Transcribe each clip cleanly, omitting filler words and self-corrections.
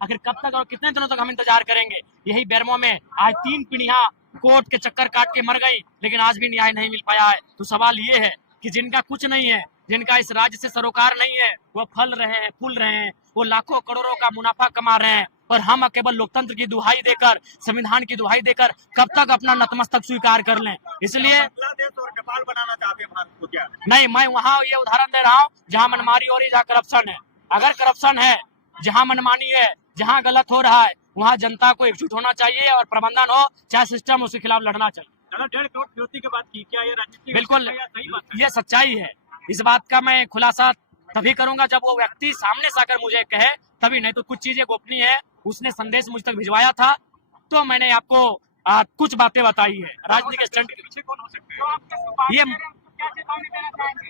आखिर कब तक और कितने दिनों तक हम इंतजार करेंगे? यही बेरमो में आज 3 पीढ़ियां कोर्ट के चक्कर काट के मर गई, लेकिन आज भी न्याय नहीं मिल पाया है। तो सवाल ये है कि जिनका कुछ नहीं है, जिनका इस राज्य से सरोकार नहीं है, वो फूल रहे हैं, वो लाखों करोड़ों का मुनाफा कमा रहे हैं, और हम केवल लोकतंत्र की दुहाई देकर, संविधान की दुहाई देकर कब तक अपना नतमस्तक स्वीकार कर लें? इसलिए बांग्लादेश और नेपाल बनाना चाहते हैं भारत को क्या? नहीं, मैं वहाँ ये उदाहरण दे रहा हूँ जहाँ मनमानी हो रही है, जहाँ करप्शन है। अगर करप्शन है, जहाँ मनमानी है, जहाँ गलत हो रहा है, वहाँ जनता को एकजुट होना चाहिए और प्रबंधन हो चाहे सिस्टम, उसके खिलाफ लड़ना चाहिए। 1.5 करोड़ फिरौती की बात की, क्या ये राजनीति बिल्कुल, सही बात है? ये सच्चाई है। इस बात का मैं खुलासा तभी करूंगा जब वो व्यक्ति सामने से आकर मुझे कहे, तभी। नहीं तो कुछ चीजें गोपनीय है। उसने संदेश मुझ तक भिजवाया था, तो मैंने आपको कुछ बातें बताई है। राजनीतिक स्टंट के पीछे कौन हो सकता है? ये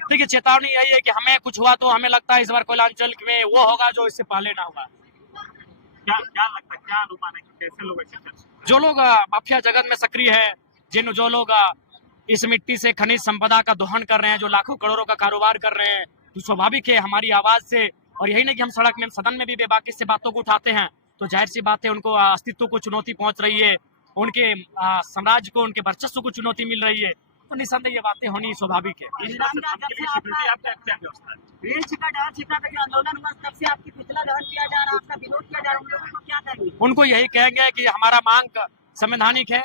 देखिए, चेतावनी यही है कि हमें कुछ हुआ तो हमें लगता है इस बार कोयलांचल में वो होगा जो इससे पहले ना हुआ। क्या लगता है, क्या अनुमान है कि कैसे लोग ऐसे, जो लोग माफिया जगत में सक्रिय है, जो लोग इस मिट्टी से खनिज संपदा का दोहन कर रहे हैं, जो लाखों करोड़ों का कारोबार कर रहे हैं, तो स्वाभाविक है हमारी आवाज से, और यही नहीं कि हम सड़क में, सदन में भी बेबाकी से बातों को उठाते हैं, तो जाहिर सी बात है उनको अस्तित्व को चुनौती पहुंच रही है, उनके साम्राज्य को, उनके वर्चस्व को चुनौती मिल रही है, तो निसंदेह ये बातें होनी स्वाभाविक है। उनको यही कहेंगे कि हमारा मांग संवैधानिक है,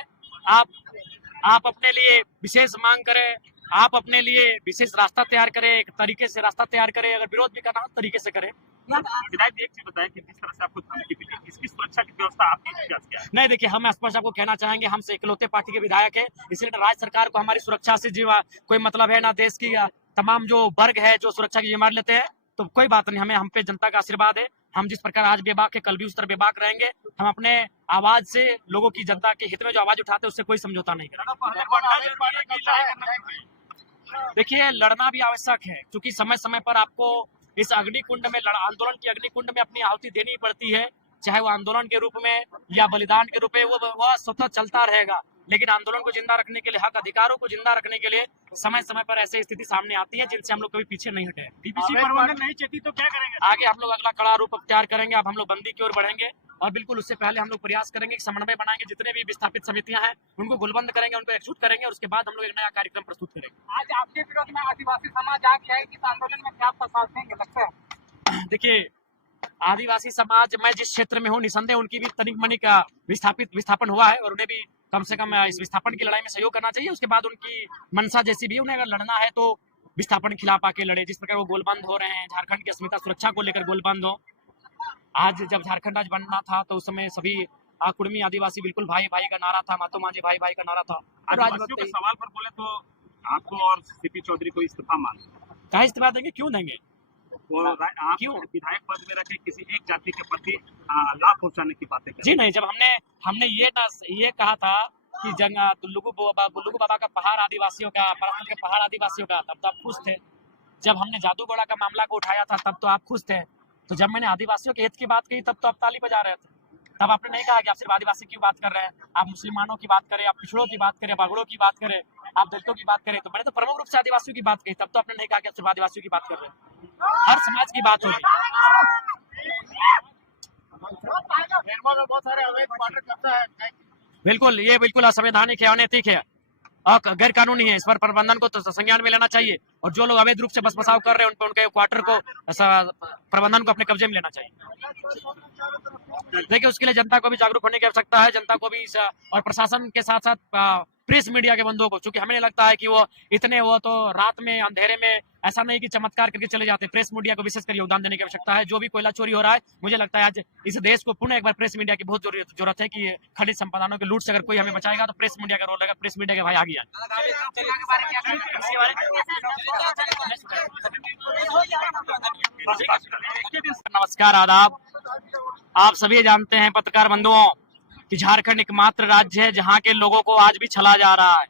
आप अपने लिए विशेष मांग करें, आप अपने लिए विशेष रास्ता तैयार करें, एक तरीके से रास्ता तैयार करें, अगर विरोध भी करना हो तरीके से करें। विधायक एक चीज बताएं कि जिस तरह से आपको धमकी मिली, इसकी सुरक्षा की व्यवस्था आपने क्या किया? नहीं, देखिए, हम स्पष्ट आपको कहना चाहेंगे, हमसे इकलौते पार्टी के विधायक है, इसलिए राज्य सरकार को हमारी सुरक्षा से कोई मतलब है ना। देश की तमाम जो वर्ग है जो सुरक्षा की जिम्मेदारी लेते हैं, तो कोई बात नहीं, हम पे जनता का आशीर्वाद है। हम जिस प्रकार आज बेबाक है, कल भी उस तरह बेबाक रहेंगे। हम अपने आवाज से लोगों की, जनता के हित में जो आवाज उठाते हैं, उससे कोई समझौता नहीं करेंगे। देखिए, लड़ना भी आवश्यक है, क्योंकि समय समय पर आपको इस अग्निकुंड में, आंदोलन की अग्निकुंड में अपनी आहुति देनी पड़ती है, चाहे वो आंदोलन के रूप में या बलिदान के रूप में, वो स्वतः चलता रहेगा। लेकिन आंदोलन को जिंदा रखने के लिए, हक अधिकारों को जिंदा रखने के लिए समय समय पर ऐसी स्थिति सामने आती है जिनसे हम लोग कभी पीछे नहीं हटे। डीपीसी प्रबंधन नहीं चाहती तो क्या करेंगे? आगे हम लोग अगला कड़ा रूप अख्तियार करेंगे। अब हम लोग बंदी की ओर बढ़ेंगे, और बिल्कुल उससे पहले हम लोग प्रयास करेंगे कि समन्वय बनाएंगे, जितने भी विस्थापित समितियां हैं उनको गुलबंद करेंगे, उनको एकजुट करेंगे, और उसके बाद हम लोग एक नया कार्यक्रम प्रस्तुत करेंगे। आज आपके विरोध में आदिवासी समाज आ गया है, इस आंदोलन में क्या आप साथ देंगे, लगता है? देखिए, आदिवासी समाज, मैं जिस क्षेत्र में हूँ, निसंदेह उनकी भी तनिक मनिक विस्थापन हुआ है, और उन्हें भी कम से कम इस विस्थापन की लड़ाई में सहयोग करना चाहिए। उसके बाद उनकी मनसा जैसी भी, उन्हें अगर लड़ना है तो विस्थापन के खिलाफ आके लड़े। जिस प्रकार वो गोलबंद हो रहे हैं, झारखंड की अस्मिता सुरक्षा को लेकर गोलबंद हो। आज जब झारखंड राज्य बनना था तो उस समय सभी कुड़मी आदिवासी बिल्कुल भाई भाई का नारा था, मातो मांझी भाई भाई का नारा था। आदिवासियों के सवाल पर बोले तो आपको और सीपी चौधरी को इस्तीफा मांगे, कहा इस्तीफा देंगे? क्यों देंगे? आप क्यों विधायक पद में रखे किसी एक जाति के प्रति लाभ पहुंचाने की बातें करें? जी नहीं, जब हमने ये कहा था कि बुल्लुगु बाबा का पहाड़ आदिवासियों का, परांचल के पहाड़ आदिवासियों का, तब तो आप खुश थे। जब हमने जादूगोड़ा का मामला को उठाया था, तब तो आप खुश थे। तो जब मैंने आदिवासियों के हित की बात की, तब तो आप ताली बजा रहे थे। तब आपने नहीं कहा कि आप सिर्फ आदिवासी की बात कर रहे हैं, आप मुसलमानों की बात करें, आप पिछड़ों की बात करें, बागड़ों की बात करें, आप दलितों की बात करें। तो मैंने तो प्रमुख रूप से आदिवासियों की बात कही, तब तो आपने नहीं कहा कि आप सिर्फ आदिवासियों की बात कर रहे हैं। हर समाज की बात होगी। बहुत सारे अवैध वाटर कब्जा है, बिल्कुल, ये बिल्कुल असंवैधानिक है, अनैतिक है और गैर कानूनी है। इस पर प्रबंधन को तो संज्ञान में लेना चाहिए, और जो लोग अवैध रूप से बस बसाव कर रहे हैं, उनके क्वार्टर को, प्रबंधन को अपने कब्जे में लेना चाहिए। देखिए, उसके लिए जनता को भी जागरूक होने की आवश्यकता है, जनता को भी, और प्रशासन के साथ साथ प्रेस मीडिया के बंधुओं को, क्योंकि हमें नहीं लगता है कि वो तो रात में अंधेरे में ऐसा नहीं कि चमत्कार करके चले जाते। प्रेस मीडिया को विशेषकर योगदान देने की आवश्यकता है। जो भी कोयला चोरी हो रहा है, मुझे लगता है आज इस देश को पुनः एक बार प्रेस मीडिया की बहुत जरूरत है कि खनिज संपदाओं के लूट से अगर कोई हमें बचाएगा तो प्रेस मीडिया का रोल रहेगा। प्रेस मीडिया के भाई आगे नमस्कार, आदाब। आप सभी जानते हैं पत्रकार बंधुओं कि झारखंड एकमात्र राज्य है जहां के लोगों को आज भी छला जा रहा है,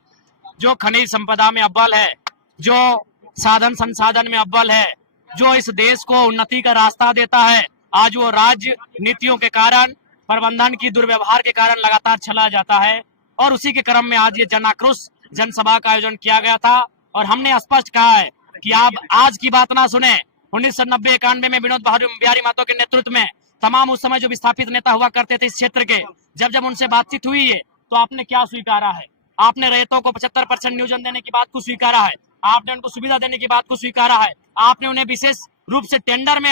जो खनिज संपदा में अव्वल है, जो साधन संसाधन में अव्वल है, जो इस देश को उन्नति का रास्ता देता है। आज वो राज्य नीतियों के कारण, प्रबंधन की दुर्व्यवहार के कारण लगातार छला जाता है, और उसी के क्रम में आज ये जन आक्रोश जनसभा का आयोजन किया गया था। और हमने स्पष्ट कहा है कि आप आज की बात ना सुने। 1990-91 में विनोद बिहारी महतो के नेतृत्व में तमाम उस समय जो विस्थापित नेता हुआ करते थे इस क्षेत्र के, जब जब उनसे बातचीत हुई है तो आपने क्या स्वीकारा है? आपने रैयतों को 75% नियोजन देने की बात को स्वीकारा है, आपने उनको सुविधा देने की बात को स्वीकारा है, आपने उन्हें विशेष रूप से टेंडर में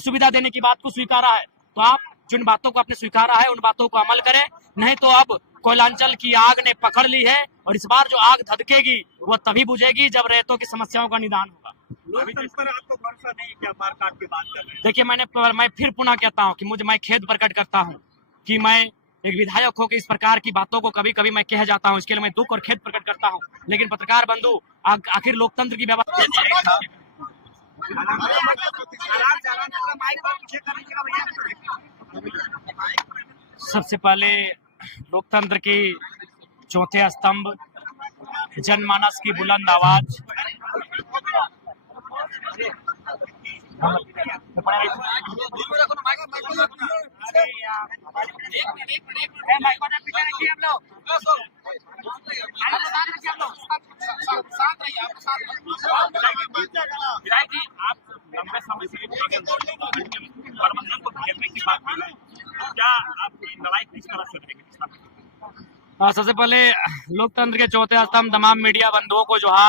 सुविधा देने की बात को स्वीकारा है। तो आप जिन बातों को आपने स्वीकारा है उन बातों को अमल करें, नहीं तो अब कोयलांचल की आग ने पकड़ ली है और इस बार जो आग धधकेगी वह तभी बुझेगी जब रैयतों की समस्याओं का निदान होगा। लोकतंत्र पर आपको भरोसा नहीं, क्या मारकाट की बात कर रहे हैं? देखिए, मैं फिर पुनः कहता हूं कि मैं खेद प्रकट करता हूं कि मैं एक विधायक होकर इस प्रकार की बातों को कभी कभी मैं कह जाता हूं, इसके लिए मैं दुख और खेद प्रकट करता हूं। लेकिन पत्रकार बंधु, आखिर लोकतंत्र की व्यवस्था सबसे पहले लोकतंत्र की चौथे स्तंभ जनमानस की बुलंद आवाज, विधायक जी, आप लंबे समय से प्रबंधन को घेरने की बात कर रहे हैं, क्या आपकी लड़ाई किस तरह से रहेगी? सबसे पहले लोकतंत्र के चौथे स्तंभ तमाम मीडिया बंधुओं को जोहार।